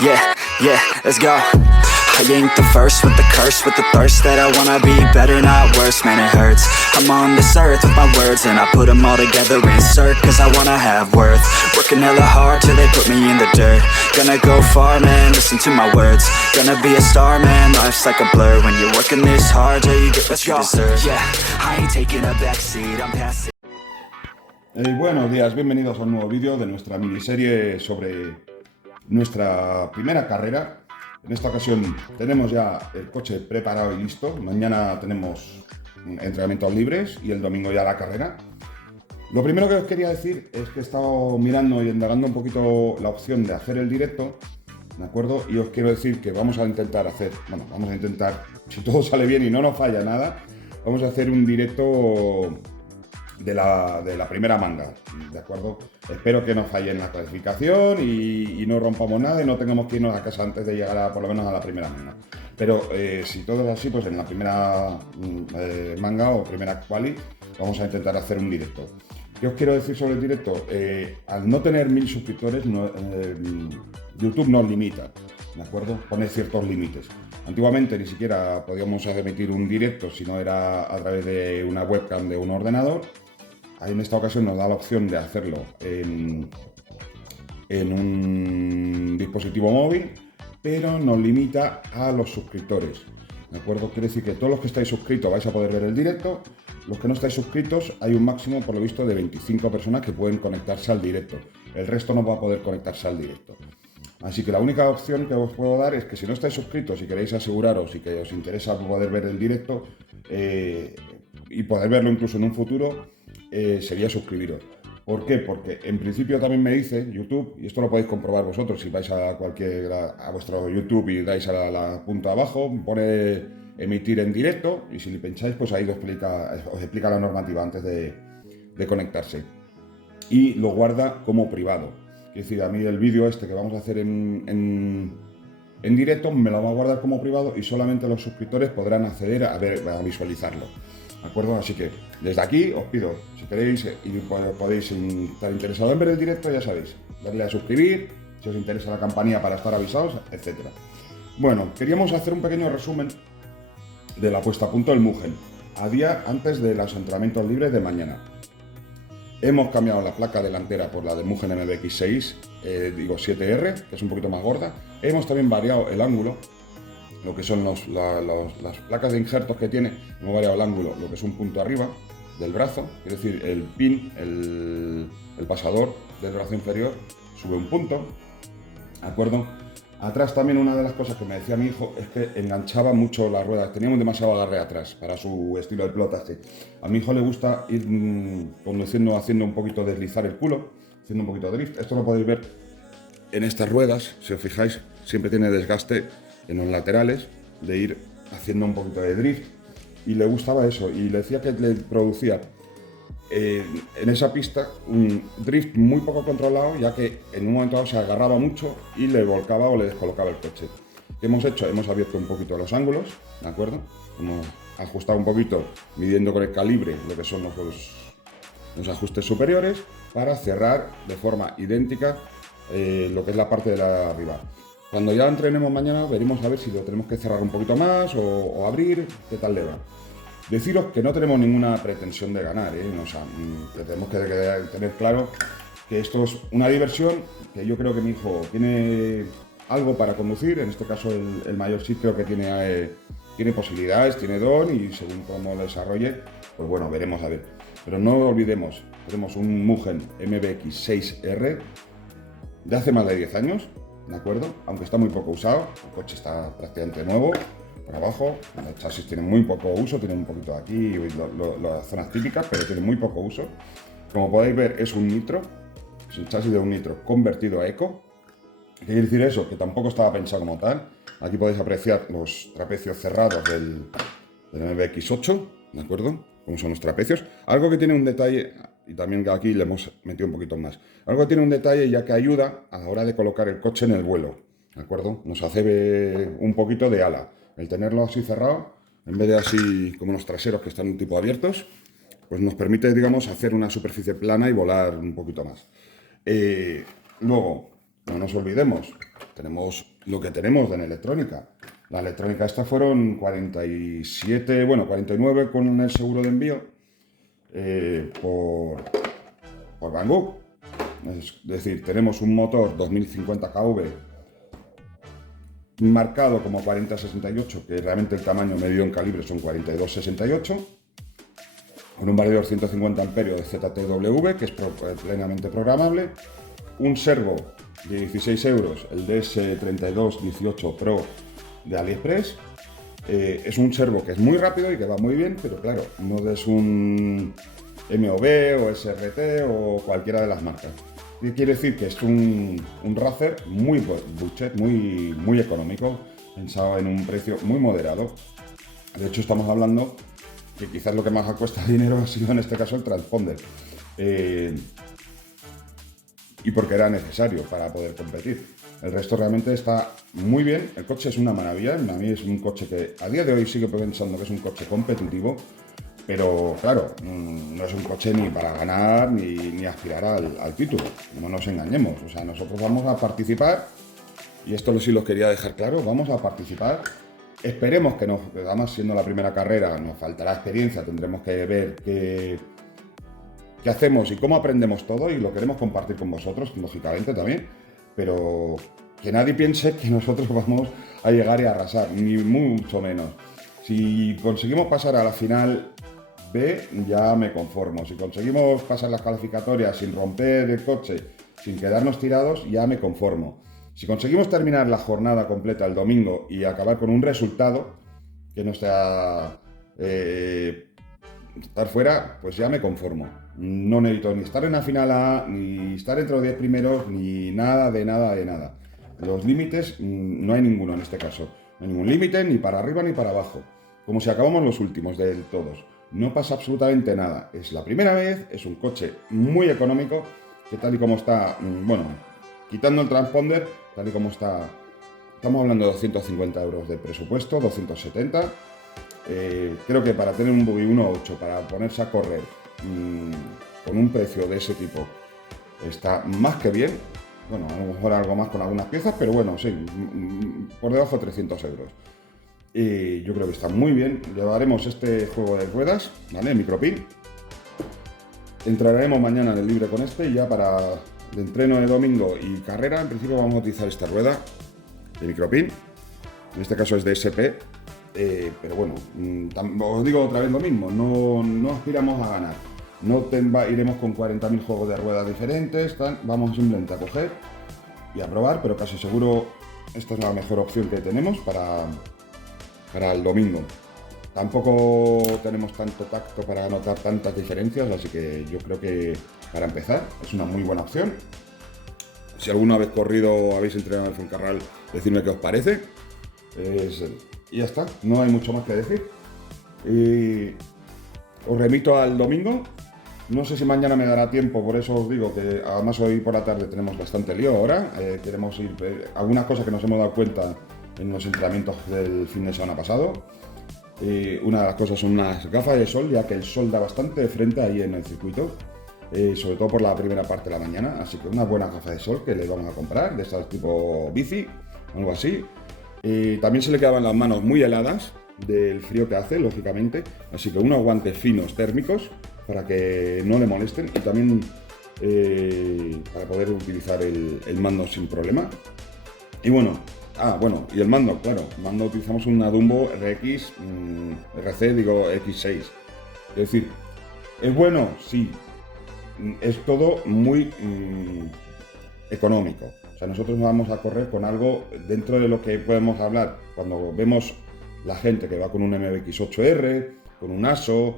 Yeah, yeah, let's go. I ain't the first with the curse, with the thirst that I wanna be better, not worse, man it hurts. I'm on this earth with my words and I put them all together, insert, cause I wanna have worth. Working hella hard till they put me in the dirt. Gonna go far, man, listen to my words. Gonna be a star, man, life's like a blur. When you're working this hard, yeah, you get what you deserve. Yeah, I ain't taking a backseat, I'm passing. Buenos días, bienvenidos a un nuevo vídeo de nuestra miniserie sobre nuestra primera carrera. En esta ocasión tenemos ya el coche preparado y listo. Mañana tenemos entrenamientos libres y el domingo ya la carrera. Lo primero que os quería decir es que he estado mirando y indagando un poquito la opción de hacer el directo, ¿de acuerdo? Y os quiero decir que vamos a intentar, si todo sale bien y no nos falla nada, vamos a hacer un directo de la primera manga, ¿de acuerdo? Espero que no falle en la clasificación y no rompamos nada y no tengamos que irnos a casa antes de llegar por lo menos a la primera manga. Pero si todo es así, pues en la primera manga o primera quali vamos a intentar hacer un directo. ¿Qué os quiero decir sobre el directo? Al no tener 1000 suscriptores, YouTube nos limita, ¿de acuerdo? Pone ciertos límites. Antiguamente ni siquiera podíamos emitir un directo si no era a través de una webcam de un ordenador. En esta ocasión nos da la opción de hacerlo en un dispositivo móvil, pero nos limita a los suscriptores, ¿de acuerdo? Quiere decir que todos los que estáis suscritos vais a poder ver el directo. Los que no estáis suscritos, hay un máximo, por lo visto, de 25 personas que pueden conectarse al directo. El resto no va a poder conectarse al directo. Así que la única opción que os puedo dar es que si no estáis suscritos y queréis aseguraros y que os interesa poder ver el directo y poder verlo incluso en un futuro, sería suscribiros. ¿Por qué? Porque en principio también me dice YouTube, y esto lo podéis comprobar vosotros si vais a vuestro YouTube y dais a la punta abajo, pone emitir en directo y si le pincháis pues ahí os explica la normativa antes de conectarse. Y lo guarda como privado. Es decir, a mí el vídeo este que vamos a hacer en directo me lo va a guardar como privado y solamente los suscriptores podrán acceder a visualizarlo. ¿De acuerdo? Así que desde aquí os pido, si queréis y podéis estar interesados en ver el directo, ya sabéis, darle a suscribir, si os interesa la campanilla para estar avisados, etc. Bueno, queríamos hacer un pequeño resumen de la puesta a punto del Mugen, a día antes de los entrenamientos libres de mañana. Hemos cambiado la placa delantera por la de Mugen MBX6, 7R, que es un poquito más gorda. Hemos también variado el ángulo, lo que son las placas de injertos que tiene. Hemos variado el ángulo, lo que es un punto arriba del brazo, es decir, el pin, el pasador del brazo inferior sube un punto, ¿de acuerdo? Atrás también una de las cosas que me decía mi hijo es que enganchaba mucho las ruedas, teníamos demasiado agarre atrás para su estilo de pilotaje. A mi hijo le gusta ir conduciendo, haciendo un poquito deslizar el culo, haciendo un poquito de drift. Esto lo podéis ver en estas ruedas, si os fijáis, siempre tiene desgaste en los laterales de ir haciendo un poquito de drift y le gustaba eso y le decía que le producía en esa pista un drift muy poco controlado, ya que en un momento dado se agarraba mucho y le volcaba o le descolocaba el coche. ¿Qué hemos hecho? Hemos abierto un poquito los ángulos, ¿de acuerdo? Hemos ajustado un poquito, midiendo con el calibre lo que son los ajustes superiores para cerrar de forma idéntica lo que es la parte de la arriba. Cuando ya entrenemos mañana veremos a ver si lo tenemos que cerrar un poquito más o abrir, qué tal le va. Deciros que no tenemos ninguna pretensión de ganar, o sea, tenemos que tener claro que esto es una diversión, que yo creo que mi hijo tiene algo para conducir, en este caso el mayor sí creo que tiene posibilidades, tiene don y según cómo lo desarrolle, pues bueno, veremos a ver. Pero no olvidemos, tenemos un Mugen MBX6R de hace más de 10 años, ¿de acuerdo? Aunque está muy poco usado, el coche está prácticamente nuevo. Por abajo, los chasis tienen muy poco uso, tienen un poquito aquí las zonas típicas, pero tienen muy poco uso. Como podéis ver, es un nitro, es un chasis de un nitro convertido a eco. ¿Qué quiere decir eso? Que tampoco estaba pensado como tal. Aquí podéis apreciar los trapecios cerrados del MBX8, ¿de acuerdo? Como son los trapecios. Algo que tiene un detalle, y también aquí le hemos metido un poquito más. Algo que tiene un detalle ya que ayuda a la hora de colocar el coche en el vuelo, ¿de acuerdo? Nos hace un poquito de ala. El tenerlo así cerrado, en vez de así como los traseros que están un tipo abiertos, pues nos permite, digamos, hacer una superficie plana y volar un poquito más. Luego, no nos olvidemos, tenemos lo que tenemos en electrónica. La electrónica esta fueron 47, bueno, 49 con el seguro de envío por Banggood. Es decir, tenemos un motor 2050 kV marcado como 4068, que realmente el tamaño medido en calibre son 4268, con un validador 150 amperios de ZTW, que es plenamente programable, un servo de 16 euros, el DS3218 Pro de AliExpress. Es un servo que es muy rápido y que va muy bien, pero claro, no es un MOV o SRT o cualquiera de las marcas. Y quiere decir que es un Razer muy budget, muy económico, pensado en un precio muy moderado. De hecho, estamos hablando que quizás lo que más ha costado dinero ha sido en este caso el transponder. Y porque era necesario para poder competir. El resto realmente está muy bien. El coche es una maravilla. A mí es un coche que a día de hoy sigo pensando que es un coche competitivo. Pero claro, no es un coche ni para ganar ni aspirar al título. No nos engañemos. O sea, nosotros vamos a participar. Y esto sí lo quería dejar claro. Vamos a participar. Esperemos que nos, además siendo la primera carrera, nos faltará experiencia. Tendremos que ver qué hacemos y cómo aprendemos todo, y lo queremos compartir con vosotros, lógicamente también, pero que nadie piense que nosotros vamos a llegar y a arrasar, ni mucho menos. Si conseguimos pasar a la final B, ya me conformo. Si conseguimos pasar las calificatorias sin romper el coche, sin quedarnos tirados, ya me conformo. Si conseguimos terminar la jornada completa el domingo y acabar con un resultado que no sea estar fuera, pues ya me conformo. No necesito ni estar en la final A, ni estar entre los 10 primeros, ni nada de nada de nada. Los límites no hay ninguno en este caso. No hay ningún límite ni para arriba ni para abajo. Como si acabamos los últimos de todos. No pasa absolutamente nada. Es la primera vez, es un coche muy económico, que tal y como está, bueno, quitando el transponder, tal y como está, estamos hablando de 250 euros de presupuesto, 270. Creo que para tener un Buggy 1.8, para ponerse a correr con un precio de ese tipo, está más que bien. Bueno, a lo mejor algo más con algunas piezas, pero bueno, sí, por debajo de 300 euros. Y yo creo que está muy bien. Llevaremos este juego de ruedas, ¿vale? Micropin. Entraremos mañana en el libre con este, y ya para el entreno de domingo y carrera, en principio vamos a utilizar esta rueda de Micropin. En este caso es de SP. Pero bueno, os digo otra vez lo mismo, no aspiramos a ganar, no iremos con 40.000 juegos de ruedas diferentes, vamos simplemente a coger y a probar, pero casi seguro esta es la mejor opción que tenemos para el domingo. Tampoco tenemos tanto tacto para notar tantas diferencias, así que yo creo que para empezar es una muy buena opción. Si alguna vez corrido o habéis entrenado en el Fuencarral, decidme qué os parece. Y ya está, no hay mucho más que decir. Y os remito al domingo. No sé si mañana me dará tiempo, por eso os digo que además hoy por la tarde tenemos bastante lío ahora. Queremos ir algunas cosas que nos hemos dado cuenta en los entrenamientos del fin de semana pasado. Una de las cosas son unas gafas de sol, ya que el sol da bastante de frente ahí en el circuito, sobre todo por la primera parte de la mañana. Así que unas buenas gafas de sol que le vamos a comprar, de esas tipo bici, algo así. También se le quedaban las manos muy heladas del frío que hace, lógicamente, así que unos guantes finos térmicos para que no le molesten, y también para poder utilizar el mando sin problema. Y bueno, y el mando, claro, el mando utilizamos una Dumbo RX, X6, es decir, ¿es bueno? Sí, es todo muy económico. O sea, nosotros vamos a correr con algo dentro de lo que podemos hablar cuando vemos la gente que va con un MBX8R, con un ASO,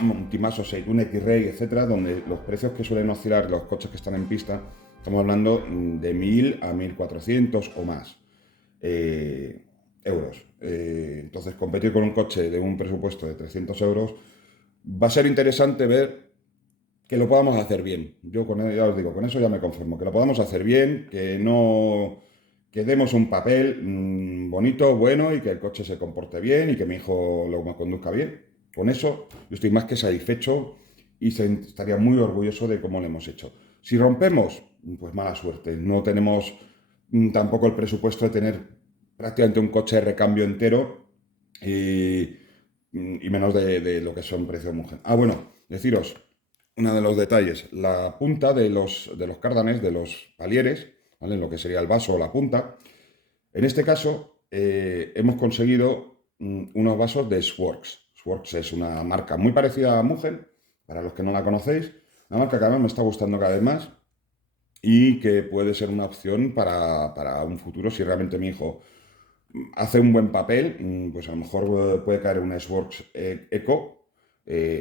un Timaso 6, un X-Ray, etcétera, donde los precios que suelen oscilar los coches que están en pista, estamos hablando de 1.000 a 1.400 o más euros. Entonces, competir con un coche de un presupuesto de 300 euros va a ser interesante ver que lo podamos hacer bien. Yo ya os digo, con eso ya me conformo, que lo podamos hacer bien, que demos un papel bonito, bueno, y que el coche se comporte bien y que mi hijo lo conduzca bien. Con eso yo estoy más que satisfecho y estaría muy orgulloso de cómo lo hemos hecho. Si rompemos, pues mala suerte. No tenemos tampoco el presupuesto de tener prácticamente un coche de recambio entero y menos de lo que son precios Mugen. Ah, bueno, deciros, uno de los detalles, la punta de los cárdanes, de los palieres, ¿vale? Lo que sería el vaso o la punta. En este caso, hemos conseguido unos vasos de Sworks. Sworks es una marca muy parecida a Mugen, para los que no la conocéis, una marca que a mí me está gustando cada vez más y que puede ser una opción para un futuro si realmente mi hijo hace un buen papel, pues a lo mejor puede caer un Sworks Eco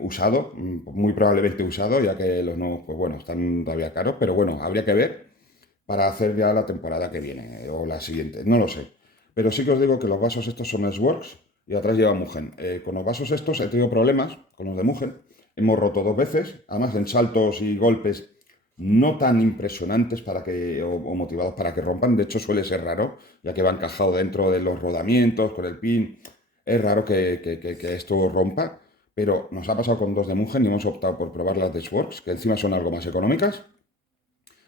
usado, muy probablemente usado, ya que los nuevos, pues bueno, están todavía caros, pero bueno, habría que ver para hacer ya la temporada que viene o la siguiente, no lo sé. Pero sí que os digo que los vasos estos son Sworks y atrás lleva Mugen. Con los vasos estos he tenido problemas, con los de Mugen. Hemos roto 2 veces, además en saltos y golpes no tan impresionantes o motivados para que rompan. De hecho, suele ser raro, ya que va encajado dentro de los rodamientos, con el pin. Es raro que esto rompa, pero nos ha pasado con 2 de Mugen y hemos optado por probar las de Sworks, que encima son algo más económicas.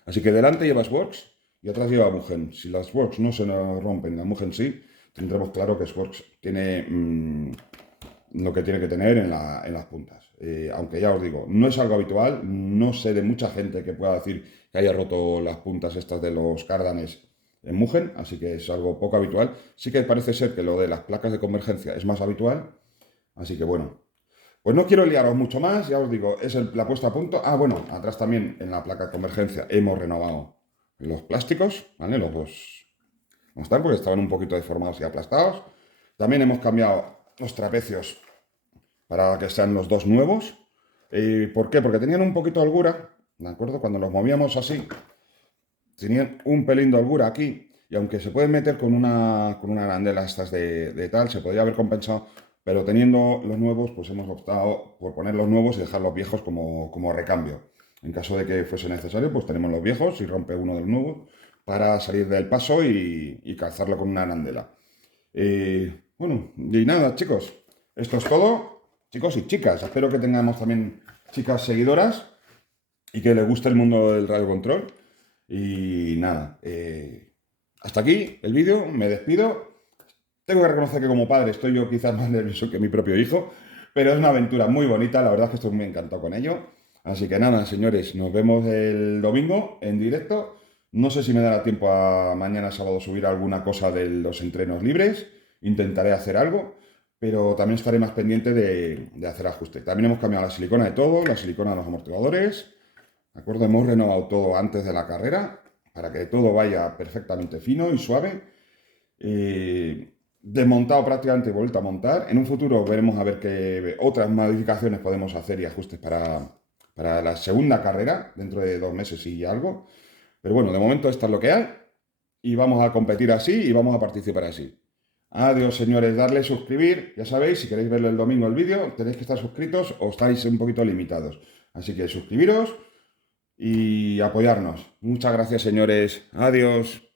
Así que delante lleva Sworks y atrás lleva Mugen. Si las Sworks no se nos rompen y la Mugen sí, tendremos claro que Sworks tiene lo que tiene que tener en las puntas. Aunque ya os digo, no es algo habitual, no sé de mucha gente que pueda decir que haya roto las puntas estas de los cárdanes en Mugen, así que es algo poco habitual. Sí que parece ser que lo de las placas de convergencia es más habitual, así que bueno. Pues no quiero liaros mucho más, ya os digo, es la puesta a punto. Ah, bueno, atrás también en la placa de convergencia hemos renovado los plásticos, ¿vale? Los dos, ¿cómo están? Porque estaban un poquito deformados y aplastados. También hemos cambiado los trapecios para que sean los dos nuevos. ¿Por qué? Porque tenían un poquito de holgura, ¿de acuerdo? Cuando los movíamos así, tenían un pelín de holgura aquí, y aunque se pueden meter con una arandela estas de tal, se podría haber compensado, pero teniendo los nuevos, pues hemos optado por poner los nuevos y dejar los viejos como recambio. En caso de que fuese necesario, pues tenemos los viejos y rompe uno de los nuevos para salir del paso y calzarlo con una arandela. Bueno, y nada, chicos, esto es todo. Chicos y chicas, espero que tengamos también chicas seguidoras y que les guste el mundo del radio control. Y nada, hasta aquí el vídeo, me despido. Tengo que reconocer que como padre estoy yo quizás más nervioso que mi propio hijo, pero es una aventura muy bonita, la verdad es que estoy muy encantado con ello. Así que nada, señores, nos vemos el domingo en directo. No sé si me dará tiempo a mañana sábado subir alguna cosa de los entrenos libres, intentaré hacer algo, pero también estaré más pendiente de hacer ajustes. También hemos cambiado la silicona de todo, la silicona de los amortiguadores. ¿De acuerdo? Hemos renovado todo antes de la carrera para que todo vaya perfectamente fino y suave. Desmontado prácticamente y vuelto a montar. En un futuro veremos a ver qué otras modificaciones podemos hacer y ajustes para la segunda carrera, dentro de 2 meses y algo. Pero bueno, de momento esto es lo que hay y vamos a competir así y vamos a participar así. Adiós, señores, darle suscribir. Ya sabéis, si queréis ver el domingo el vídeo, tenéis que estar suscritos o estáis un poquito limitados. Así que suscribiros y apoyarnos. Muchas gracias, señores. Adiós.